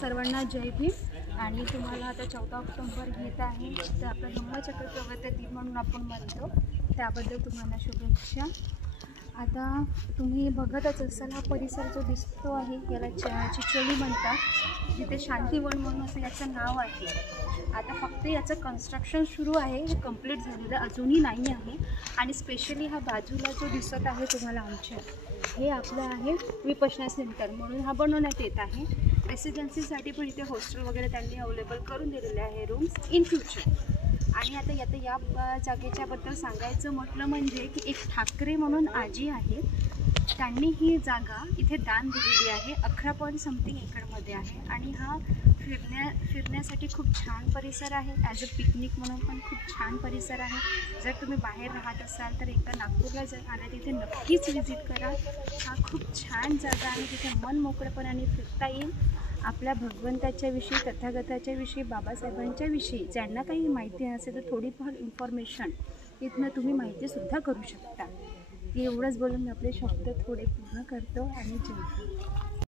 सर्वांना जय भीम। आणि तुम्हाला आता 14 ऑक्टोबर येत आहे, तर आपलं धम्मचक्र प्रवर्तन दिन म्हणून आपण म्हणतो, त्याबद्दल तुम्हाला शुभेच्छा। आता तुम्ही बघतच असाल हा परिसर जो दिसतो आहे याला चिचोली म्हणतात, जिथे शांतीवन म्हणून असं याचं नाव आहे। आता फक्त याचं कन्स्ट्रक्शन सुरू आहे, हे कंप्लीट झालेलं अजूनही नाही आहे। आणि स्पेशली हा बाजूला जो दिसत आहे तुम्हाला आमच्या, हे आपलं आहे विपश्यना सेंटर म्हणून हा बनवण्यात येत आहे। रेसिडेन्सीसाठी पण इथे हॉस्टेल वगैरे त्यांनी अवेलेबल करून दिलेले आहे रूम्स इन फ्युचर। आणि आता या जागेच्याबद्दल सांगायचं म्हटलं म्हणजे की एक ठाकरे म्हणून आजी आहेत, त्यांनी ही जागा इथे दान दिलेली आहे। 11.something एकरमध्ये आहे। आणि हा फिरण्यासाठी खूप छान परिसर आहे, ॲज अ पिकनिक म्हणून पण खूप छान परिसर आहे। जर तुम्ही बाहेर राहत असाल तर एकदा नागपूरला जर आला तिथे नक्कीच व्हिजिट करा। हा खूप छान जागा आहे, तिथे मन मोकळेपणाने फिरता येईल। आपल्या भगवंताच्या विषयी, तथागताच्या विषयी, बाबासाहेबांच्या विषयी ज्यांना काही माहिती नसेल तर थोडीफार इन्फॉर्मेशन इथनं तुम्ही माहितीसुद्धा करू शकता। एवढंच बोलून मी आपले शब्द थोडे पूर्ण करतो आणि जय हिंद।